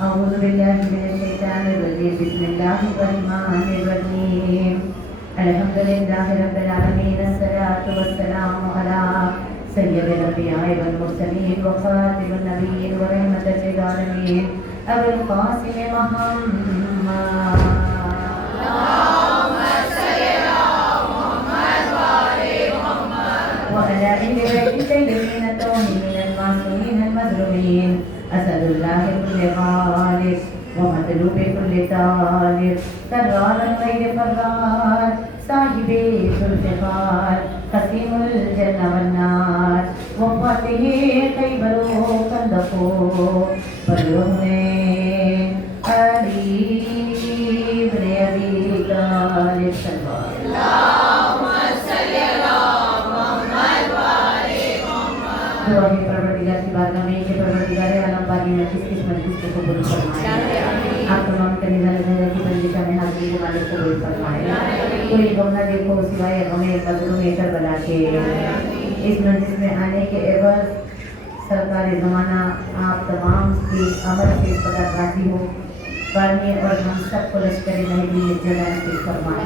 أعوذ بالله من الشيطان الرجيم بسم الله الرحمن الرحيم الحمد لله رب العالمين الصلاة والسلام على سيد الأنبياء والمرسلين وخاتم النبيين ورحمة للعالمين أبي القاسم محمد وعلى آل بيت الطيبين الطاهرين المعصومين المظلومين أسد الله كل غالب ومطلوب كل طالب كرار الخير فرار صاحب ذوالفقار قسيم الجنة والنار وفاته خيبر خندق والرغم علي بن أبي طالب صلى دعا ہے پروردگار کی بارگاہ میں کہ پروردگار عالم پاکی میں کس کس مجلس کو قبول فرمائے. آپ تمام کے نظر کی بندشہ میں حاضری مالک قبول فرمائے. کوئی غم نہ دیکھو سوائے غم قدروں میں کربلا کے. اس مجلس میں آنے کے عوض سرکار زمانہ آپ تمام کی عمل سے صدا راضی ہو پڑھنے اور ہم سب کو لشکر مہدی جلال کی فرمائے.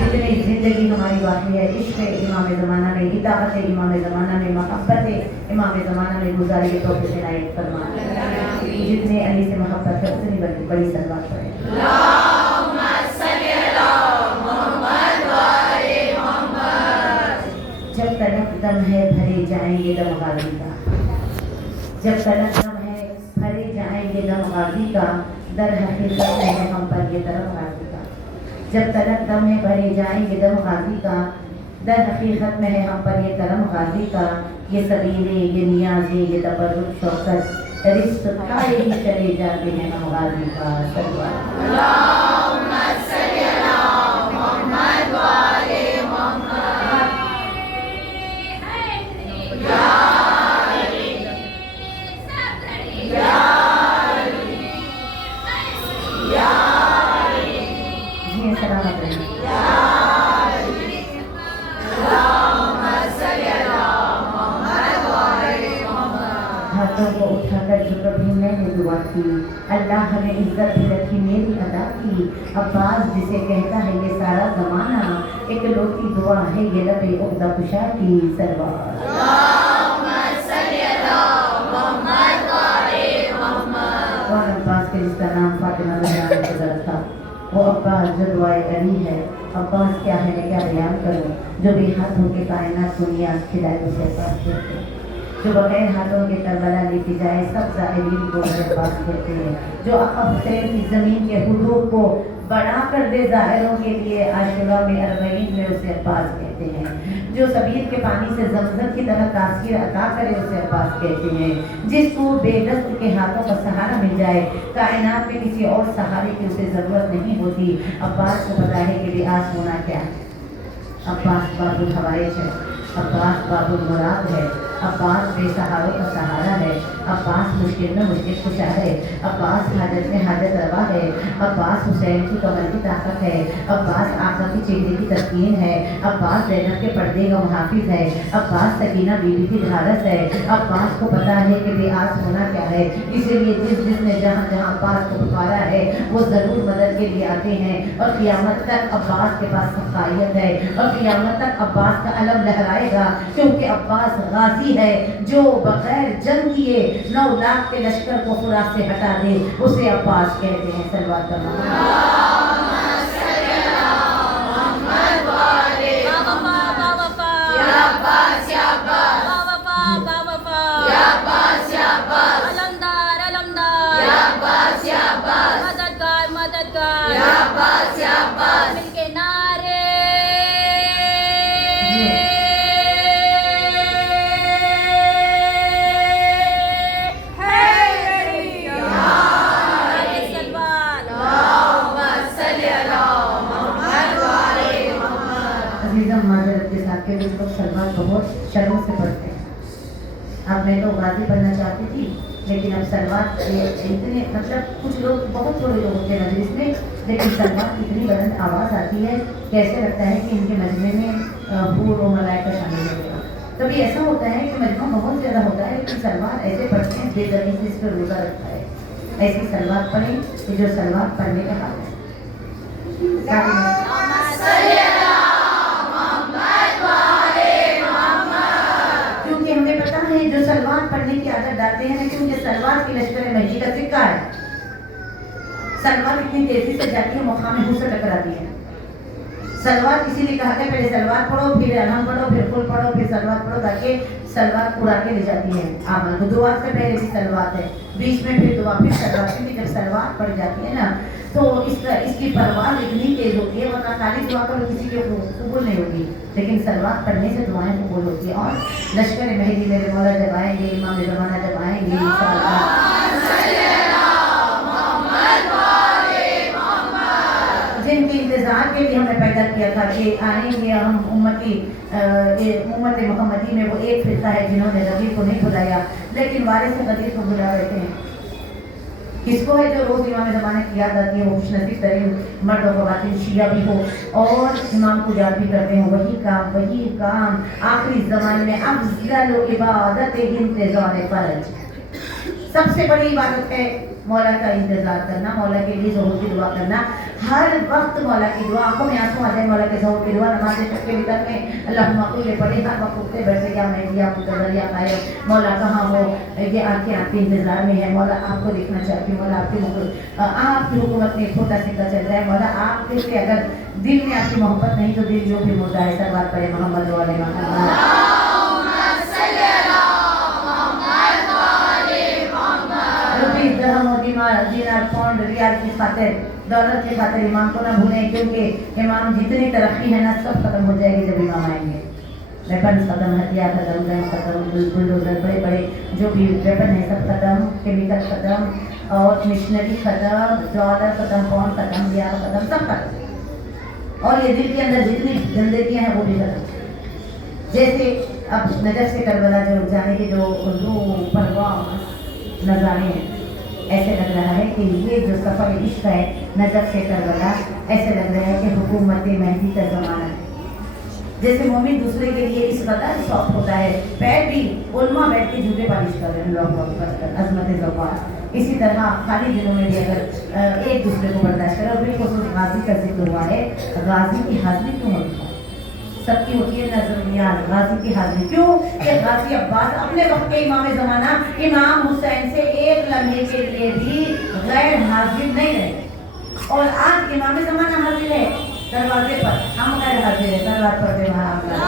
جتنی زندگی ہماری باقی ہے عشق امام زمانہ میں اطاعت امام زمانہ میں محبت امام زمانہ میں گزاری توفیق عنایت فرمائے. جتنے علی سے محبت ہے اتنی بڑی صلوات پڑھیں. اللہم صلی علی محمد و آل محمد. جب تلک دم ہے بھرے جائیں گے دم غازی کا. جب تلک دم ہے بھرے جائیں گے دم غازی کا. در حقیقت میں ہے ہم پر یہ درم غازی کا. جب تلک دم ہے بھرے جائیں گے دم غازی کا. در حقیقت میں ہے ہم پر یہ کرم غازی کا. یہ سبیلے یہ نیازیں یہ تبرک شوکت رزق کھائے ہی چلے جاتے ہیں ہم غازی کا. اللہم صلی علی محمد و آل محمد. ہاتھوں کو اٹھا کر جو کبھی میں نے دعا کی اللہ ہمیں عزت بھی رکھی میری ادا کی. عباس جسے کہتا ہے یہ سارا زمانہ ایک لوٹی دعا ہے یہ لب عقدہ کشا کی سرور. اللہم صلی علی محمد و آل محمد. اور عباس کے جس کا نام فاطمہ زہرا گزر تھا وہ عباس جو دعائے علی ہے. عباس کیا ہے میں کیا بیان کروں جو بے ہاتھوں کے کائنات کو نیاز کھلائے اسے عباس کہتے ہیں. جو بغیر ہاتھوں کے کربلا لیتی جائے سب ظاہرین کو عباس کہتے ہیں. جو آقا حسین کی زمین کے حدود کو بڑھا کر دے ظاہروں کے لیے عاشورہ میں اربعین میں اسے عباس کہتے ہیں. جو سبیل کے پانی سے زمزم کی طرح تاثیر عطا کرے اسے عباس کہتے ہیں. جس کو بے دست کے ہاتھوں کا سہارا مل جائے کائنات میں کسی اور سہارے کی اسے ضرورت نہیں ہوتی. عباس کو پتا ہے کہ بیاس ہونا کیا ہے. عباس باب الحوائج ہے. عباس باب المراد ہے. عباس بے سہاروں کا سہارا ہے. عباس مشکل میں مشکل کشا ہے. عباس حاجت میں حاجت روا ہے. عباس حسین کی کمر کی طاقت ہے. عباس آقا کی چہرے کی تسکین ہے. عباس زینب کے پردے کا محافظ ہے. عباس سکینہ بیوی کی ڈھارس ہے. عباس کو پتا ہے کہ بے آس ہونا کیا ہے. اسی لیے جس نے جہاں جہاں عباس کو پکارا ہے وہ ضرور مدد کے لیے آتے ہیں. اور قیامت تک عباس کے پاس حقائق ہے. اور قیامت تک عباس کا علم لہرائے گا کیونکہ عباس غازی ہے جو بغیر جنگ کیے 9 لاکھ کے لشکر کو فرات سے ہٹا دے اسے عباس کہتے ہیں. صلوات کرنا. سلوات بہت شرم سے پڑھتے ہیں. اب میں تو غازی پڑھنا چاہتی تھی لیکن اب سلوات اتنے مطلب کچھ لوگ بہت تھوڑے لوگ ہوتے ہیں مجلس میں لیکن سلوات اتنی بلند آواز آتی ہے کہ ایسے لگتا ہے کہ ان کے مجمع میں حور و ملائکہ شامل ہو گیا. کبھی ایسا ہوتا ہے کہ مجموعہ بہت زیادہ ہوتا ہے لیکن سلوات ایسے پڑھتے ہیں بے دردی سے اس پہ روزہ رکھتا ہے. ایسی سلوات پڑھیں کہ جو سلوات پڑھنے کا حال ہے. کیونکہ ہمیں پتا ہے جو سلوات پڑھنے کی عادت ڈالتے ہیں کیونکہ سلوات کی لشکر مہدی کا سکہ ہے. سلوات اتنی تیزی سے جاتی ہے مقام حسن ٹکراتی ہے. سلوات اسی لیے کہا کہ پہلے سلوات پڑھو پھر الحم پڑھو پھر قل پڑھو پھر سلوات پڑھو تاکہ سلوات اڑا کے لے جاتی ہے. عمل تو دعا سے پہلے بھی سلوات ہے, بیچ میں پھر دعا پھر سلوات, کیونکہ جب سلوات پڑھ جاتی ہے نا تو اس کی پرواز اتنی تیز ہوتی ہے, ورنہ خالی دعا کرو کسی کے قبول نہیں ہوگی, لیکن سلوات پڑھنے سے دعائیں قبول ہوتی ہیں. اور لشکر مہدی میرے مولا جب آئیں گے, امام زمانہ جب آئیں گے جن کے انتظار کے لیے ہمیں پیدا کیا تھا کہ آئیں گے ہم امت محمدی میں وہ ایک فرقہ ہے جنہوں نے نبی کو نہیں بلایا لیکن وارث قدیر کو بلا بیٹھے ہیں. کس کو ہے جو روز امام زمانے کی یاد آتی ہے, وہ خوش نصیب ترین مرد و خواتین شیعہ بھی ہو اور امام کو یاد بھی کرتے ہیں. وہی کام آخری زمانے میں افضل عبادت انتظار فرج, سب سے بڑی عبادت ہے مولا کا انتظار کرنا, مولا کے لیے ظہور کی دعا کرنا. ہر وقت مولا کی دعا, آنکھوں میں آنسو آ جائے مولا کے ظہور کی دعا, نماز تک کے بھیتر میں اللہم قل پڑھے, ہر وقت اٹھتے بیٹھتے یا مہدی یا منتظر یا قائم, مولا کہاں ہو, یہ آنکھیں آپ کے انتظار میں ہے, مولا آپ کو دیکھنا چاہتی ہوں, مولا آپ کی حکومت میں کھوٹا سکہ چل رہا ہے, مولا آپ کے سے اگر دل میں آپ کی محبت نہیں تو دل جو بھی مردہ ہے. سر بات پڑھے محمد علیہ محمد. درہم و دینار پاؤنڈ ریال کی خاطر, دولت کی خاطر امام کو نہ بھولیں, کیونکہ امام جتنی ترقی ہے نا سب ختم ہو جائے گی جب امام آئیں گے. ویپن ختم, ہتھیار ختم, گن ختم, بلڈوزر بڑے بڑے جو بھی ویپن ہے سب ختم, کیمیکل ختم اور مشنری ختم, ڈالر ختم, پاؤنڈ ختم, ریال ختم, سب ختم. اور یہ دل کے اندر جتنی گندگیاں ہیں وہ بھی ختم. جیسے اب نجف سے کربلا جو جانے کے جو اردو پرواز نظارے ہیں, ایسے لگ رہا ہے کہ یہ جو سفر عشق ہے نجف سے کربلا, ایسے لگ رہا ہے کہ حکومت مہدی کا زمانہ ہے. جیسے مومن دوسرے کے لیے اس قدر شوق ہوتا ہے, پیر بھی علماء بیٹھ کے جوتے پالش کر رہے ہیں اللہ اکبر, عظمت ذوقار. اسی طرح خالی دنوں میں بھی اگر ایک دوسرے کو برداشت کرے, اور بالخصوص غازی کا ذکر ہوا ہے, غازی کی حاضری کیوں ہوتی ہے؟ سب کی ہوتی ہے نظریات, غازی کی حاضری کیوں کہ غازی عباس اپنے وقت کے امام زمانہ امام حسین سے ایک لمحے کے لیے بھی غیر حاضر نہیں رہے, اور آج امام زمانہ حاضر ہے دروازے پر, ہم غیر حاضر ہے دروازے پر.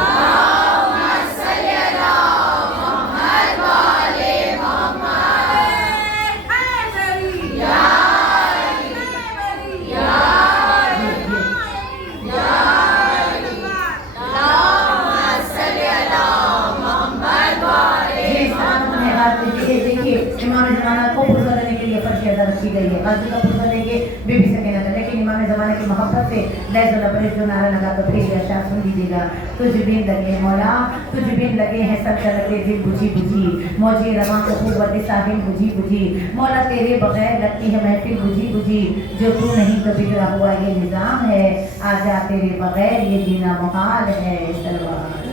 دیکھیے امام زمانہ کو پرزہ دینے کے لیے فرش ادا رکھی گئی ہے, غازی کا پرزہ دیں گے بی بی سکینہ کا, لیکن امام زمانے کی محبت سے لیز الابرز جو نعرہ لگا تو پھر اشعار سن لیجیے گا. تجھ بن لگے مولا, تجھ بن لگے ہیں سب چلتے دل بجھی بجھی, موجی رواں کو قوت ساحل بجھی بجھی, مولا تیرے بغیر لگتی ہے محفل بجھی بجھی, جو تو نہیں تو بگڑا ہوا یہ نظام ہے, آجا تیرے بغیر یہ جینا محال ہے. سلوات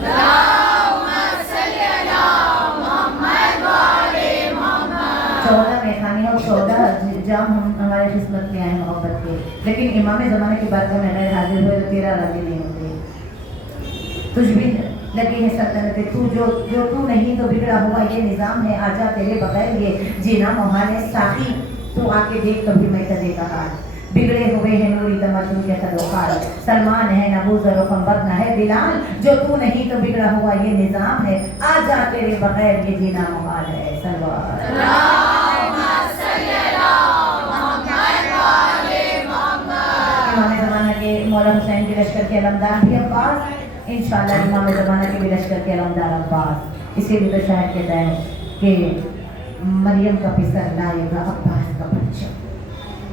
14 میخانے اور 14 جام ہمارے قسمت میں آئے محبت کے, لیکن امام زمانے کی بات میں غیر حاضر ہوئے تو 13 راضی نہیں ہوتے. تجھ بھی لگی ہے سلطنت, جو تو نہیں تو بگڑا ہوا یہ نظام ہے, آجا تیرے بغیر یہ جینا محال ہے. ساقی تو آ کے دیکھ کبھی میں کدے کا حال, بگڑے ہوئے ہیں نوری تمدن کے خدوخار, سلمان ہے نہ ابوذر و خنبر نہ ہے بلال, جو تو نہیں تو بگڑا ہوا یہ نظام ہے, آجا تیرے بغیر یہ جینا محال ہے. سلوات امام زمانہ کے مولا حسین کے لشکر کے علمدار بھی عباس, انشاءاللہ امام زمانہ کے بھی لشکر کے علمدار عباس. اسی لیے تو شاعر کہتا ہے کہ مریم کا پسر لائے گا عباس کا پرچم,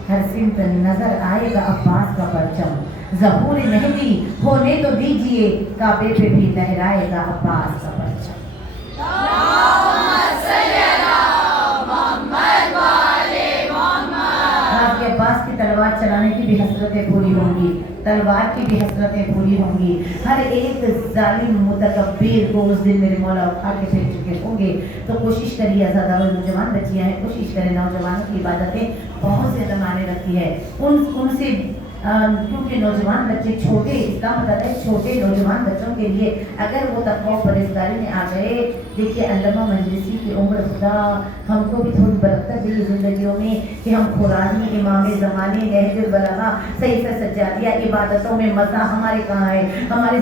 ہر سمت نظر آئے گا عباس کا پرچم, ظہور مہدی ہونے تو دیجئے کعبے پہ بھی لہرائے گا عباس کا پرچم. آپ کے عباس کی تلوار چلانے کی بھی حسرتیں پوری ہوں گی, तलवार की भी हसरतें पूरी होंगी। हर एक जालिम मुतकब्बिर को उस दिन मेरे मौला उठा के फेंक चुके होंगे। तो कोशिश करिए, ज़्यादा नौजवान बच्चियाँ हैं, कोशिश करें, नौजवानों की इबादतें बहुत ज़्यादा मायने रखती है। उनसे क्योंकि नौजवान बच्चे छोटे, इसका मतलब है छोटे नौजवान बच्चों के लिए अगर वो तक़वा परहेज़गारी में आ गए, देखिए अल्लामा मजलिसी की उम्र खुदा हमको भी थोड़ी बरकत दी ज़िंदगियों में कि हम खुरानी, इमाम ज़माने, नहजुल बलागा, सहीफ़ सज्जादिया, इबादतों में मज़ा हमारे कहाँ है। हमारी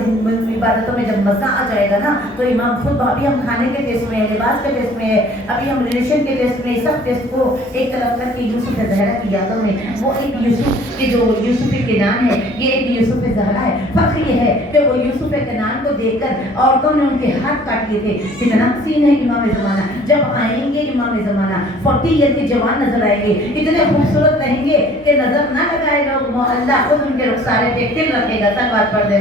इबादतों में जब मज़ा आ जाएगा ना तो इमाम खुद, अभी हम खाने के टेस्ट में है, लिबास के टेस्ट में है, अभी हम रिलेशन के टेस्ट में, सब टेस्ट को एक तरफ करके यूसुफ ज़हरा की यादों में, वो एक यूसुफ के जो यूसुफ किनान है, ये एक यूसुफ ज़हरा है। फख्र ये है कि वो यूसुफ किनान को देखकर औरतों ने उनके हाथ काट लिए थे। कितना सीन है इमाम ज़माना, जब आएंगे इमाम ज़माना 40 ईयर के जवान नजर आएंगे, इतने खूबसूरत रहेंगे कि नजर ना लगाए लोग, अल्लाह खुद उनके रुखसारे पे तिल रखेगा। तकवात पढ़ दे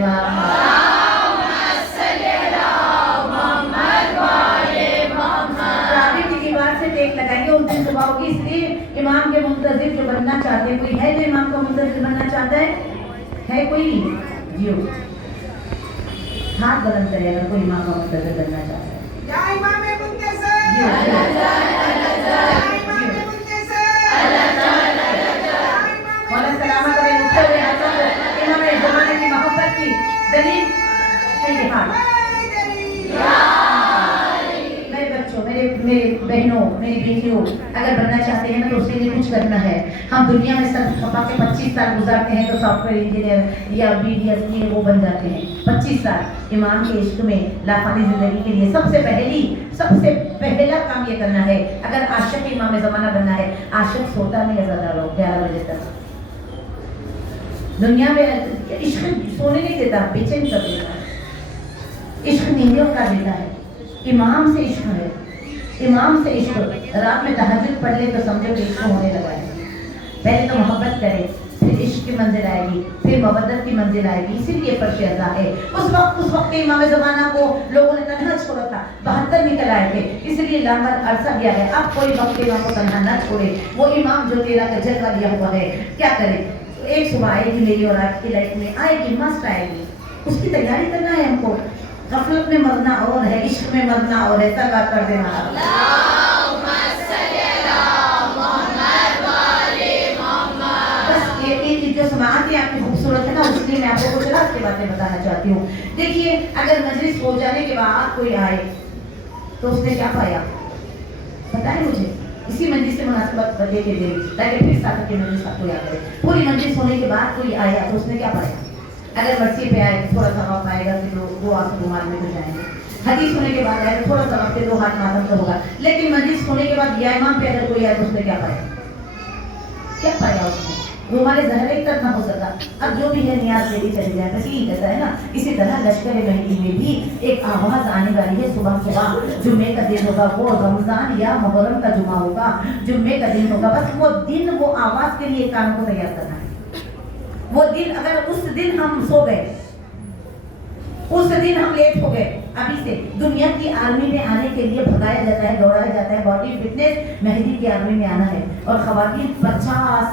टेक लगाएंगे, उस दिन सुबह होगी। इसलिए इमाम के मुंतज़िर जो बनना चाहते हैं, कोई है जो इमाम का मुंतज़िर बनना चाहता है कोई? जियो हाथ बुलंद करें अगर कोई इमाम का मुंतज़िर बनना चाहता है। या इमाम मुंतज़िर, मौला सलामत रहे उठे हुए हाथों को, इमाम ज़माने की मोहब्बत की दलील है ये हाथ। मेरे बहनों, मेरी बेटियों, अगर बनना चाहते हैं ना तो उसके लिए कुछ करना है। हम दुनिया में सर खपा के 25 साल गुजारते हैं तो सॉफ्टवेयर इंजीनियर या BDS में वो बन जाते हैं। 25 साल इमाम के इश्क में लाखानी ज़िंदगी के लिए सबसे पहला काम ये करना है। अगर आशिक इमाम ज़माना बनना है, आशिक सोता नहीं है ज़्यादा लोग 11 बजे तक। दुनिया में इश्क सोने नहीं देता, बेचैन कर देता है, इश्क नींदों का देता है। इमाम से इश्क है, इमाम से इश्क। रात में तहज्जुद पढ़ ले तो समझो कि इश्क होने लगा है। पहले तो मोहब्बत करे, फिर इश्क की मंजिल आएगी, फिर मोहब्बत की मंजिल आएगी। इसीलिए फर्श अज़ा है। उस वक्त इमाम ज़माना को लोगों ने तन्हा छोड़ा था, 72 निकल आए थे, इसलिए लामत अरसा गया है। अब कोई वक्त इमाम को तन्हा न छोड़े। वो इमाम जो तेरा का जलवा दिया हुआ है, क्या करे? एक सुबह आएगी मेरी और आपकी लाइफ में, आएगी, मस्त आएगी, उसकी तैयारी करना है हमको। गफलत में मरना और है, इश्क में मरना और है। सब बात कर देना। बस ये जो समाअत आपकी खूबसूरत है ना, इसलिए मैं आपको कुछ रास्ते बातें बताना चाहती हूँ। देखिए, अगर मजलिस हो जाने के बाद कोई आए तो उसने क्या पाया बताएं मुझे। इसी मजलिस से मुनासिबत दे के दे ताकि फिर साथ के मजलिस आपको याद रहे। पूरी मजलिस होने के बाद कोई आया तो उसने क्या पाया? अगर मर्सी पे आए तो थोड़ा सा वक्त आएगा कि दो आंसू रुमाल में तो जाएंगे। हदीस होने के बाद आए तो थोड़ा सा वक्त, 2 हाथ मातम तो होगा। लेकिन मजलिस होने के बाद या इमाम पे अगर कोई आए तो उसने क्या पाया? क्या पाया उसने? रुमाल ज़हरे तक ना हो सका। अब जो भी है नियाज लेके चली जाए, बस यही कहता है ना। इसी तरह लश्कर मेहदी में भी एक आवाज़ आने वाली है। सुबह सुबह जुम्मे का दिन होगा, वो रमज़ान या मुहर्रम का जुमा होगा, जुम्मे का दिन होगा। बस वो दिन, वो आवाज़ के लिए काम को तैयार करना है। वो दिन, अगर उस दिन हम सो गए, उस दिन हम लेट हो गए, अभी से दुनिया की आर्मी में आने के लिए भगाया जाता है, दौड़ाया जाता है। बॉडी फिटनेस, मेहदी की आर्मी में आना है। और ख़वातीन 50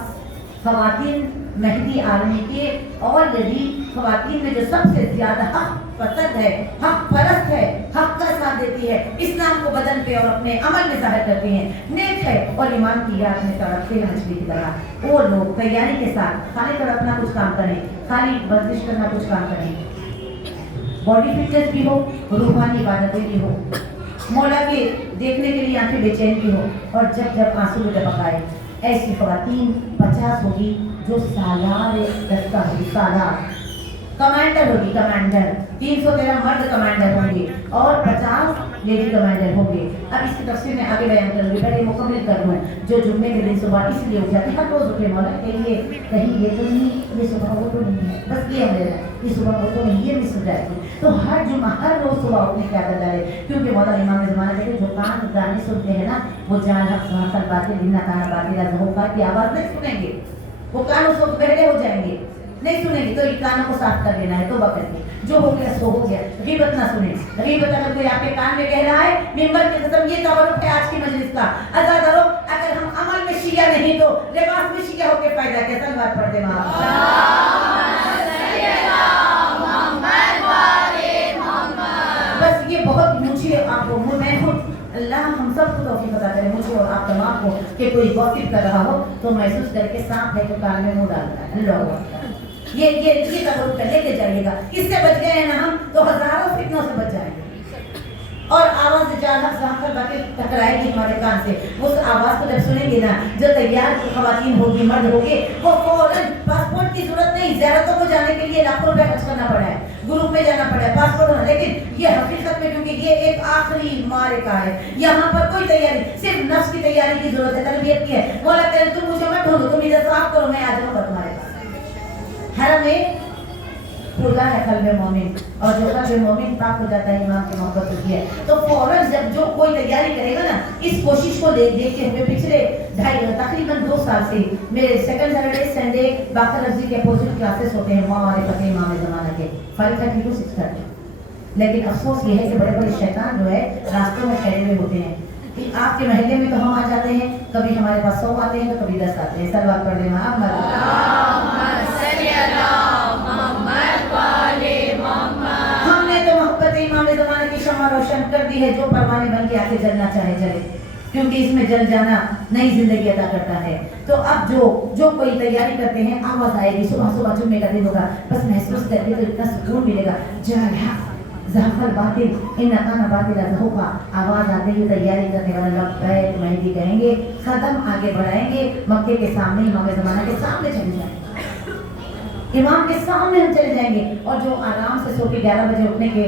ख़वातीन मेहदी आर्मी के ऑलरेडी ख़वातीन में जो सबसे ज़्यादा हक पसंद है, हक परस्त है, हक का साथ देती है, इस्लाम को बदन पे और अपने अमल में ज़ाहिर करती हैं, नेक है और ईमान की याद में तड़पते हैं मछली की तरह। वो लोग तैयारी के साथ खाली तड़पना कुछ काम करें, खाली वर्जिश करना कुछ काम करें, बॉडी फिटनेस भी हो, रूहानी इबादतें भी हो, मौला के देखने के लिए आंखें बेचैन भी हो, और जब जब आंसू में टपक आए, ऐसी ख़वातीन 50 होगी जो सालार दस्ता होगी, सालार कमांडर होगी, कमांडर 313 मर्द कमांडर होंगे और 50 लेडी कमांडर होंगे। अब इसकी तफसीर में आगे बयान करूँगी, पहले मुकम्मल कर लूँ। जो जुम्मे के दिन सुबह इसलिए उठ जाते हैं, हर रोज़ उठे मौला के लिए, कहीं ये तो नहीं, ये सुबह वो तो नहीं है, बस ये हमें ये सुबह वो तो नहीं, ये मिस हो जाएगी। तो हर जुम्मा, हर रोज़ सुबह उठने क्या करना है, क्योंकि मौला इमाम ज़माना कहते जो कान गाने सुनते हैं ना, वो जान हक बातें बिना कान बातें होगा की आवाज़ नहीं सुनेंगे, वो कान उस वक्त बहरे हो जाएंगे, नहीं सुनेंगे। तो कानों को साफ कर लेना है, तौबा करके, जो हो गया सो हो गया। गीबत ना सुने, गीबत अगर कोई आपके कान में कह रहा है, मिंबर की कसम, ये तवरुक है आज की मजलिस का। अज़ा करो, अगर हम अमल में शिया नहीं तो लिबास में शिया होकर फायदा क्या? सलवात पढ़ दे। کہ کوئی गॉसिप कर रहा हो तो महसूस करके सांप है तो कान में मुंह डालता है। अल्लाह अकबर। ये तबरुक पे लेके जाइएगा। इससे बच गए हैं ना हम तो हजारों फितनों से बच जाएंगे। और आवाज ज्यादा जाकर बाकी टकराएगी हमारे कान से। उस आवाज को जब सुनेंगे ना, जो तैयार खवातीन होगी, मर्द होंगे, वो फौरन पासपोर्ट की जरूरत नहीं, ज़ियारतों को जाने के लिए लाखों रुपए खर्च करना पड़ा है, ग्रुप में जाना पड़ा है, पासपोर्ट होना, लेकिन ये हकीकत में क्योंकि ये एक आखिरी मारिका है, यहाँ पर कोई तैयारी, सिर्फ नफ्स की तैयारी की जरूरत है, तरबियत की है। मौला कह रहे तुम मुझे मत ढूंढो, तुम इधर साफ करो, मैं आ जाऊंगा तुम्हारे पास। हरम में खुदा है कल्बे मोमिन, और जो कल्बे मोमिन पाक हो जाता है इमाम की मोहब्बत होती है, तो फौरन जब जो कोई तैयारी करेगा ना, इस कोशिश को देखते हुए पिछले तकरीबन 2 साल से मेरे सेकंड सैटरडे संडे बाकर रजी के अपोजिट क्लासेस होते हैं मारिफत इमाम ज़माना के 5:30 to 6:30। लेकिन अफसोस ये है कि बड़े बड़े शैतान जो है रास्तों में ठहरे हुए होते हैं कि आपके महल्ले में तो हम आ जाते हैं, कभी हमारे पास 100 आते हैं तो कभी 10 आते हैं। सलवात पढ़ लेना हमने तो मोहब्बत इमाम ज़माने की शम्मा रोशन कर दी है, जो परवाने बन के आके जलना चाहे जले, क्योंकि इसमें जल जाना नई जिंदगी अदा करता है। तो अब जो कोई तैयारी करते हैं, आवाज आएगी सुबह सुबह जुम्मे का दिन होगा, बस महसूस करके तो इतना सुकून मिलेगा। ज़हफ़ल बातिल इन्ना काना बातिला ज़हूफ़ा, आवाज आते ही तैयारी करने वाला लब्बैक मेहदी कहेंगे, कदम आगे बढ़ाएंगे, मक्के के सामने इमाम ज़माना के सामने चले जाएंगे, इमाम के सामने हम चले जाएंगे। और जो आराम से सो के 11 बजे उठने के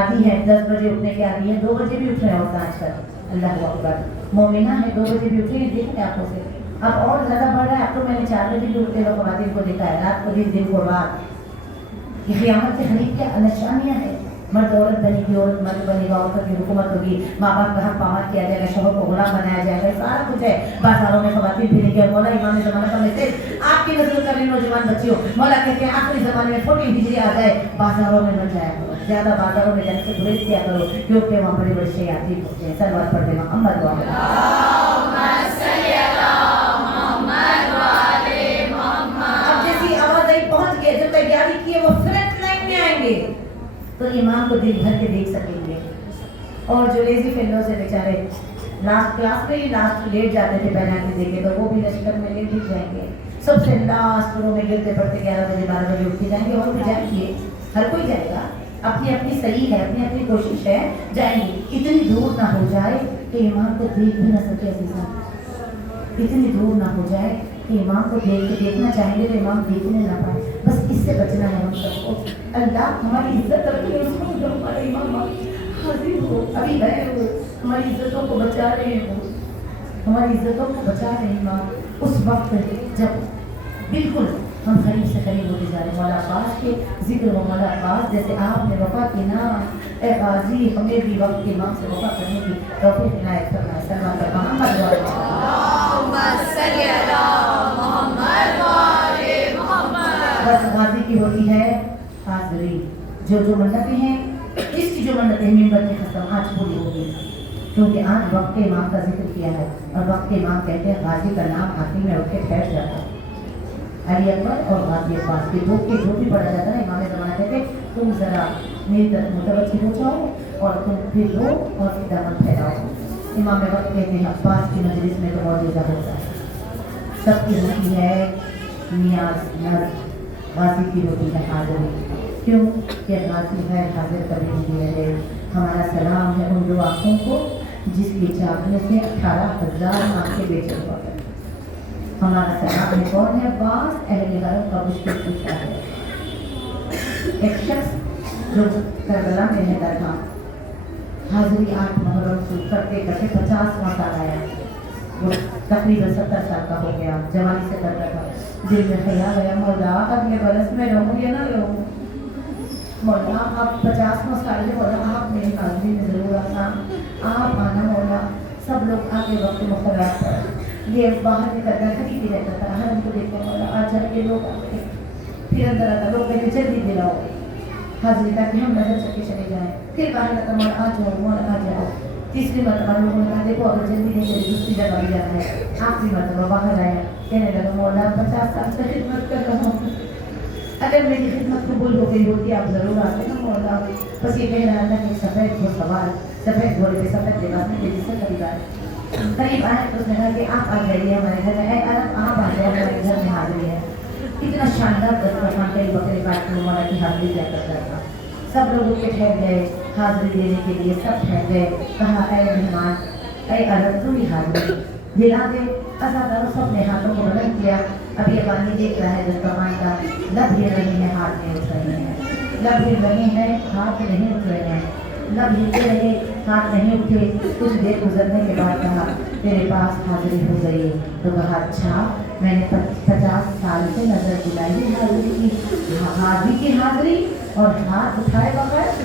आदि है, 10 बजे उठने के आदि है, 2 बजे भी उठ रहे होता है आजकल, अल्लाह अकबर, मोमिना है 2 बजे भी उठे, देखते हैं आंखों से। अब और ज़्यादा बढ़ रहा है, अब तो मैंने 4 बजे भी उठते हुए ख़वातीन को देखा है, रात को दिन को रात। ये क़यामत के हनीफ क्या निशानियाँ हैं। मर्द औरत बनेगी, औरत मर्द बनेगा, औरत की हुकूमत होगी, माँ बाप का हक पामाल किया जाएगा, शोहर को गुलाम बनाया जाएगा, सारा कुछ है। बाजारों में ख़वातीन फिरेंगी। और मौला इमाम ज़माना का मैसेज आपकी नज़र कर रहे नौजवान बच्चियों, मौला कहते हैं आखिरी ज़माने में 14 हिजरी आ जाए, बाजारों में मत जाया करो, ज़्यादा बाजारों में जाने से गुरेज किया करो, क्योंकि वहाँ बड़े बड़े शयातीन होते हैं। सलवात पढ़ देना अम्मद अब जैसी आवाज़ आई पहुँच गए, जो तैयारी की है वो फ्रंट लाइन में आएंगे तो इमाम को दिल भर के देख सकेंगे। और जो लेजी फेलो से बेचारे लास्ट क्लास में ही लास्ट लेट जाते थे पहले आके देखे, तो वो भी लश्कर में लेट ही जाएंगे, सबसे लास्ट रो में गिरते पड़ते 11 बजे 12 बजे उठ के जाएंगे। और भी जाएंगे, हर कोई जाएगा, अपनी अपनी सही है, अपनी अपनी कोशिश है, जाएंगे। इतनी दूर ना हो जाए कि इमाम को देख भी ना सके अजीज़ा, इतनी दूर ना हो जाए कि इमाम को देखना चाहेंगे तो इमाम देखने ना पाए, बस इससे बचना है हम सबको। अल्लाह हमारी इज्जत रखे, उसको जो हमारे इमाम हाजिर हो, अभी है वो, हमारी इज्जतों को बचा रहे हैं, वो हमारी इज्जतों को बचा रहे हैं इमाम। उस वक्त जब बिल्कुल हम करीब से करीब होते जा रहे हैं, मौला अब्बास के जिक्र व मौला अब्बास जैसे आपने वफ़ा की ना, ए गाजी हमें भी वक्त के इमाम से वफ़ा करने की तौफीक इनायत फरमाए। सल्लल्लाहु अलैहि वसल्लम। बस गाजी की होती है हाज़री, जो मन्नतें हैं, जिसकी जो मन्नतें मिंबर की कसम आज पूरी होगी, क्योंकि आज वक्त के इमाम का जिक्र किया है। और वक्त के इमाम कहते हैं गाजी का नाम आखिर में उठ के बैठ जाता है। अली अकबर और गाजी अब्बास के जो भी पढ़ा जाता है, इमाम ज़माना कहते तुम ज़रा मेरी तरफ मुतवज्जह हो जाओ और तुम फिर लो और फिर दामन फैलाओ। इमाम वक्त कहते हैं अब्बास की मजलिस में तो मौजूदा होता है, सबकी होती है नियाज नज़, गाजी की होती है हाज़िरी, क्यों कि गाजी है हाजिर कभी नहीं रहे। हमारा सलाम है उन 2 आँखों को जिसकी चाहने से 18,000 आँखें बेचे हुआ है। हमारा सलाम है कौन है? अब्बास अहले हरम का मुश्किल पूछा है। एक शख्स जो करबला में रहता था, हाज़िरी 8 मुहर्रम करते करते 50वां साल आया, वो तकरीबन 70 साल का हो गया, जवानी से करता था। दिल में ख्याल आया मौला अगले बरस में रहूँ या ना रहूँ, मौला आप 50वां साल है, मौला आप मेरी हाज़िरी में ज़रूर आना, आप आना मौला। सब लोग आगे वक्त मुकर्रर पर ये बाहर निकलता खरीदी रहता था, हरम को देखते मौला आज के लोग आते, फिर अंदर आता लोग कहते जल्दी दिलाओ हाज़िरी ताकि हम नजर चके चले जाएं, फिर बाहर आता मौला आ जाओ मौला आ जाओ। तीसरी मरतबा लोगों ने कहा देखो अगर जल्दी नहीं चली दूसरी जगह भी जाना है। आखिरी मरतबा बाहर आया, कहने लगा मौला 50 साल से खिदमत कर रहा हूँ, अगर मेरी खिदमत कबूल हो गई होती आप ज़रूर आते ना मौला। बस ये कह रहा था कि सफ़ेद घोड़सवार सफ़ेद घोड़े पे सफ़ेद लिबास में तेजी से करीब आए, قریب آئے تو اس نے کہا کہ آپ آ جائیے ہمارے گھر میں، آپ آ جائے ہمارے گھر میں، حاضری ہے۔ اتنا شاندار دسترخوان کئی بکرے کاٹنے والا کی حاضری کیا کرتا تھا۔ سب لوگ اٹھ کے ٹھہر گئے حاضری دینے کے لیے، سب ٹھہر گئے، کہا اے مہمان، اے عرب تم ہی حاضری دلا دے۔ ازاداروں سب نے ہاتھوں کو بلند کیا۔ اب یہ پانی دیکھ رہا ہے دسترخوان کا، لب ہل رہی ہیں، ہاتھ نہیں اٹھ رہے ہیں، لب ہل رہے ہیں، ہاتھ نہیں اٹھ رہے ہیں، لب ہلتے رہے، ہاتھ نہیں اٹھے۔ کچھ دیر گزرنے کے بعد کہا تیرے پاس حاضری ہو گئی۔ تو کہا اچھا، میں نے 50 سال سے نظر دلائی حاضری کی، حاضری کی حاضری اور ہاتھ اٹھائے بغیر۔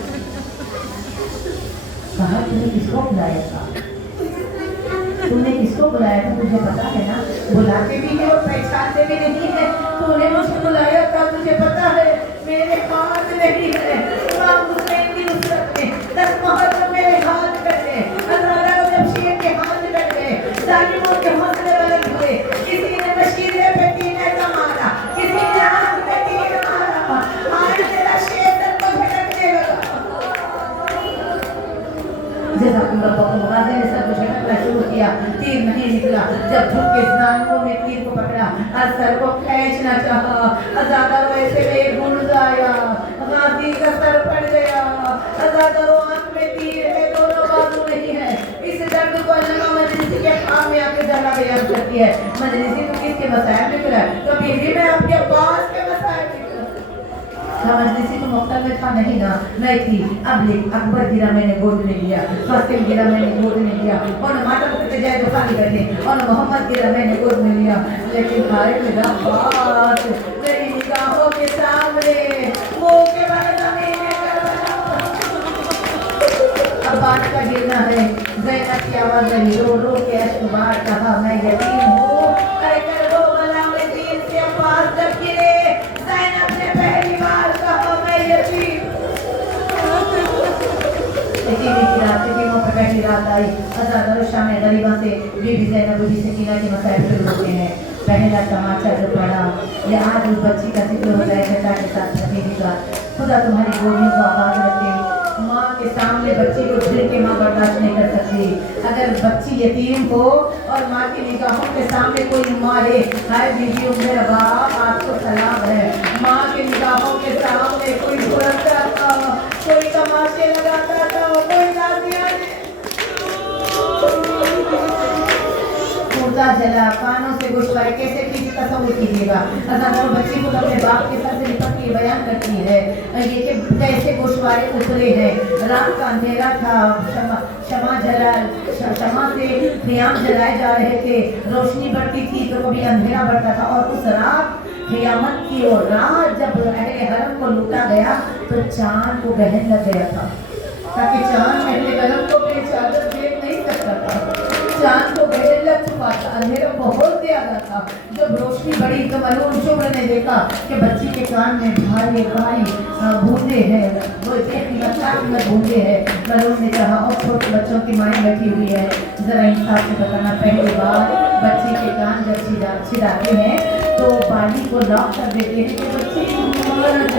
کہا تم نے کس کو بلایا تھا؟ تم نے کس کو بلایا تھا؟ مجھے پتا ہے نا، بلاتے بھی ہے اور پہچانتے بھی نہیں ہے۔ تو نے مجھ کو بلایا تھا، مجھے پتا ہے، میرے ہاتھ نہیں ہے۔ امام حسین کی نصرت میں 10 محرم میرے ہاتھ کٹے، ہزاروں جمشید کے ہاتھ کٹے، ظالموں کے حوصلے بلند ہوئے۔ کسی نے مشکلے پہ تینہ مارا، کسی نے آنکھ پہ تیر مارا، آج میرا شیطان کو بھٹکنے لگا۔ جزاک اللہ بہت واضح نے سر کو جھٹکنا شروع کیا، تیر نہیں نکلا۔ جب جھک کے زانوں میں تیر کو پکڑا اور سر کو کھینچنا چاہا، ازادارو ایسے میں گھل آیا، غازی کا سر پڑ گیا۔ ازادارو آنکھ میں تیر ہے، دونوں بازو نہیں ہے۔ اس درد کو علامہ مجلسی کے خواب میں آ کے ذرا بیان کرتی ہے۔ مجلسی تو کس کے مسائل میں کرا ہے؟ کبھی بھی میں آپ کے عباس کے مسائل میں کرا۔ مجلسی تو مختل میں تھا نہیں نا، میں تھی۔ اب لکھ، اکبر گرا میں نے گود میں لیا، فاطم گرا میں نے گود میں لیا، اور ماتم کرتے جائے تو خالی بیٹھے، اور محمد گرا میں نے گود میں لیا، لیکن آئے میرا بات میری نگاہوں کے سامنے وہ کے بعد زمین کربلا۔ اب بات کا گرنا ہے، زینب کی آواز رہی، رو رو کے اشک بار کہا میں یتیم ہوں، اے کر دو غلام دین سے عباس جب گرے، زینب نے پہلی بار کہا میں یتیم ہوں۔ یتیمی کی رات، یتیموں پہ پہلی رات آئی۔ ازادارو شام غریبہ سے بی بی زینب و بی سکینہ کے مسائل شروع ہوتے ہیں۔ پہلا تماچا جو پڑا، یہ آج اس بچی کا ذکر ہوتا ہے چچا کے ساتھ بھتیجی کا، خدا تمہاری گولیوں کو آباد رکھے۔ ماں کے سامنے بچی کو چھڑ کے ماں برداشت نہیں کر سکتی۔ اگر بچی یتیم ہو اور ماں کی نگاہوں کے سامنے کوئی مارے، ہائے بیویوں میرا باپ آپ کو سلام ہے۔ ماں کی نگاہوں کے سامنے کوئی بھڑکتا تھا، کوئی تماشے لگاتا تھا، کوئی تازیاں مردہ جلا، کانوں سے گوشوارے کیسے کی تصور کیجیے گا۔ ازادارو بچی کو اپنے باپ کے ساتھ سے لپٹ کے بیان کرتی ہے یہ کہ کیسے گوشوارے اترے ہیں۔ رات کا اندھیرا تھا، شمع سے خیام جلائے جا رہے تھے، روشنی بڑھتی تھی تو کبھی اندھیرا بڑھتا تھا، اور اس رات قیامت کی اور رات جب اہل حرم کو لوٹا گیا تو چاند کو گہن لگ گیا تھا، تاکہ چاند اہل حرم کو بے چادر دیکھ نہیں سکتا تھا، چاند کو گہن لگ چکا تھا، اندھیرا بہت زیادہ تھا۔ جب روشنی بڑھی تو ملعون شمر نے دیکھا کہ بچی کے کان میں بھاری بھاری بوندے ہیں، وہ قیمت بوندے ہیں۔ ملعون نے کہا اور چھوٹے بچوں کی مائیں بیٹھی ہوئی ہے، ذرا انصاف سے بتانا، پہلی بار بچی کے کان جب چھڑاتے ہیں تو بالی کو لاک کر دیتے ہیں کہ بچی مرد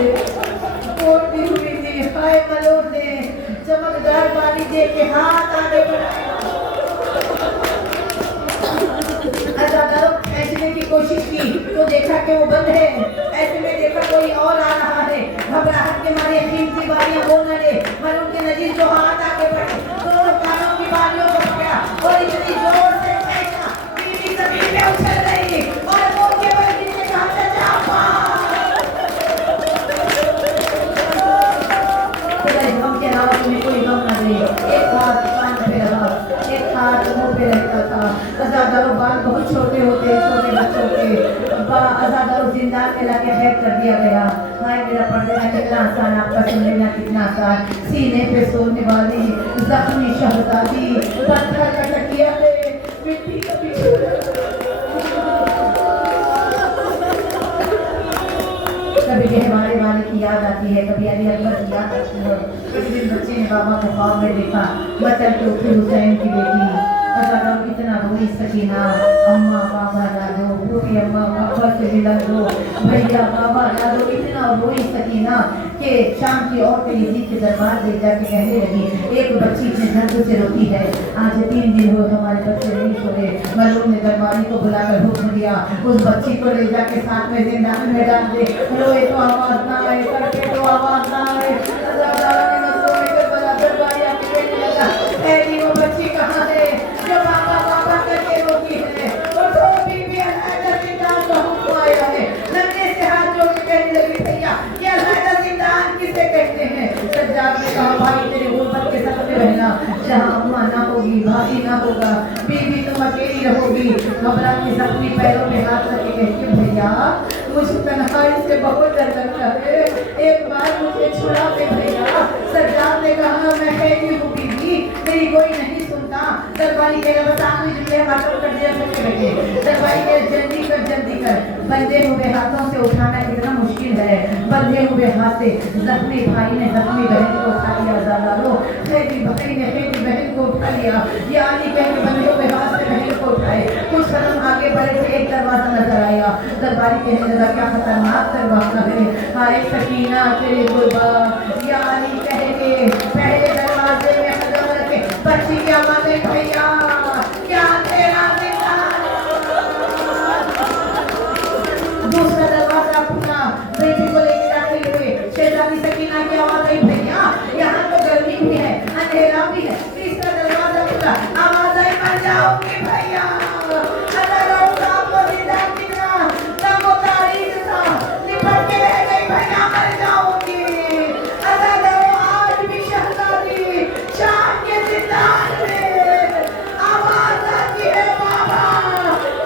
کوٹی ہوئی تھی۔ ہائے ملعون نے چمکدار بالی دیکھ کے ہاتھ آگے بڑھایا، ازادارو کھینچنے کی کوشش کی تو دیکھا کہ وہ بند ہے۔ ایسے میں دیکھا کوئی اور آ رہا ہے، گھبراہٹ کے مارے قیمتی بالیاں وہ نہ لے۔ ملعون کے نزدیک جو ہاتھ آگے بڑھے، دونوں کانوں کی بالیوں کو پکڑا اور اتنی زور سے کھینچا، بیوی زمین میں اچھل گئی اور وہ کے بلکہ نے کہا چچا غم کے علاوہ تمہیں کوئی غم نہ دے۔ ایک ہاتھ کان پہ رہا، ایک ہاتھ منہ پہ رہتا تھا۔ ازادارو بال بہت چھوٹے ہوتے ہیں، چھوٹے بچوں کے ازادارو زندان میں لا کے قید کر دیا گیا۔ ہائے میرا پڑھنا کتنا آسان، آپ کا سن لینا کتنا آسان۔ سینے پہ سونے والی زخمی شہزادی، پتھر کا تکیہ ہے، مٹی کا بچھونا، کبھی گہوارے والے کی یاد آتی ہے، کبھی علی اکبر کی یاد آتی ہے۔ ایک دن بچے نے بابا کو خواب میں دیکھا، مچل کے اٹھی حسین کی بیٹی، اتنا روئی سکینہ، اماں بابا دادو بوٹی اماں بابا سے ملا دو، भैया बाबा दादो इतना रोई सकीना कि शाम की औरतें यजीद के दरबार में जाके कहने लगी, एक बच्ची इतने दर्द से रोती है, आज 3 दिन हुए हमारे बच्चे नहीं सोए। मलूम ने दरबारी को बुलाकर हुक्म दिया, उस बच्ची को ले जाके साथ में जिंदा में डाल दे, रोए तो आवाज ना आए, करके तो आवाज ना आए। दरबारी आके कहने लगा, ऐसी वो बच्ची कहाँ है जो पापा पापा करके रोती है? उठो बीबी, अल्लाह का जिंदान का हुक्म आया है। नंगे से हाथ जोड़ के कहने लगी, भैया ये अल्लाह का जिंदान किसे कहते हैं? सज्जाद ने कहा, भाई तेरे गुर्बत के साथ में रहना, जहाँ अम्मा ना होगी, भाई ना होगा, बीबी तुम अकेली रहोगी। घबरा के अपनी पैरों में हाथ रख के कहती, भैया मुझे तन्हाई से बहुत डर लगता है, एक बार मुझे छुड़ा दे भैया। सज्जाद ने कहा, मैं कहती हूँ बीबी, मेरी कोई नहीं सुनता। दरबारी के सामने जुटे हाथों कर दिया सबके बैठे। दरबारी के जल्दी कर, बंधे हुए हाथों से उठाना कितना मुश्किल है। बंधे हुए हाथ से जख्मी भाई ने जख्मी बहन को उठा लिया, ज़ादारो खेदी भाई ने खेदी बहन को उठा लिया, यानी कह के बंधे हुए हाथ से बहन को उठाए। कुछ कदम आगे बढ़े थे, एक दरवाजा नजर आया। दरबारी कहने लगा, क्या खतरनाक दरवाजा है, हाय सकीना तेरे गुरबा, यानी कह के पहले दरवाजे में कदम रखे, बच्ची क्या माने भैया, क्या तेरा जिंदान। दूसरा दरवाजा खुला, बेटी को लेके दाखिल हुए। शहजादी सकीना की आवाज आई, भैया यहाँ तो गर्मी भी है, अंधेरा भी है। तीसरा दरवाजा खुला, आवाज आई, मर जाओगी भैया। अल्लाह आपको जिंदा कितना तमो तारीख था, निपट के रह गई भैया, मर जाओगी। अल्लाह आज भी शहजादी शाम के जिंदान में आवाज आती है, बाबा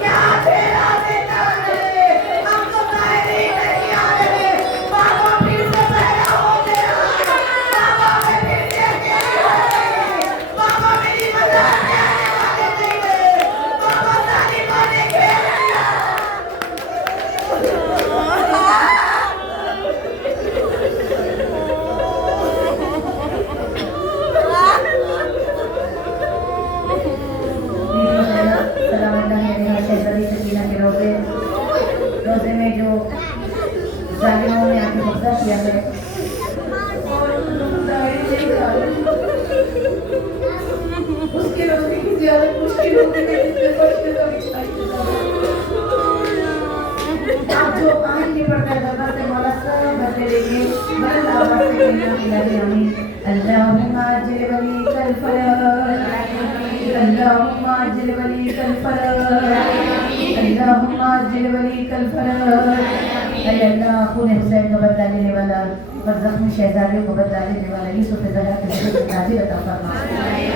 क्या तेरा जिंदान है, हम तो तायरी नहीं आ रहे। बाबा फिर से पैदा हो गया, बाबा मैं फिर से अकेली हो गई, बाबा मेरी मदद में आने वाले नहीं है, बाबा तालिबा ने घेर लिया। रोजे में जो जालिमों ने आके कब्जा किया है और उसके रोजे की ज्यादा मुश्किल होती है, आप जो आएंगे पड़ता है दरबार से मौला सब भरते लेंगे, बस आवाज से कहना मिलाए आमीन। अल्लाहुम्मा अज्जिल वली कल फरज, अल्लाहुम्मा अज्जिल वली कल फरज, अल्लाहुम्मा अज्जिल वली कल फरज। अल्लाह खून हुसैन को बदला देने वाला और जख्मी शहजादियों को बदला देने वाला यूसुफ ज़हरा के ताजीर अता फरमा,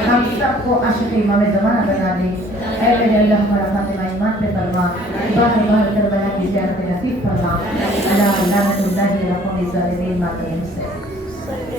हम सबको आशिक इमाम ज़माना बना दे। ऐ मेरे अल्लाह हमारा फातिमा ईमान पे फरमा, बाहर बाहर करबला की ज़ियारत नसीब फरमा। अला लानतुल्लाहि अलैहि व सल्लम।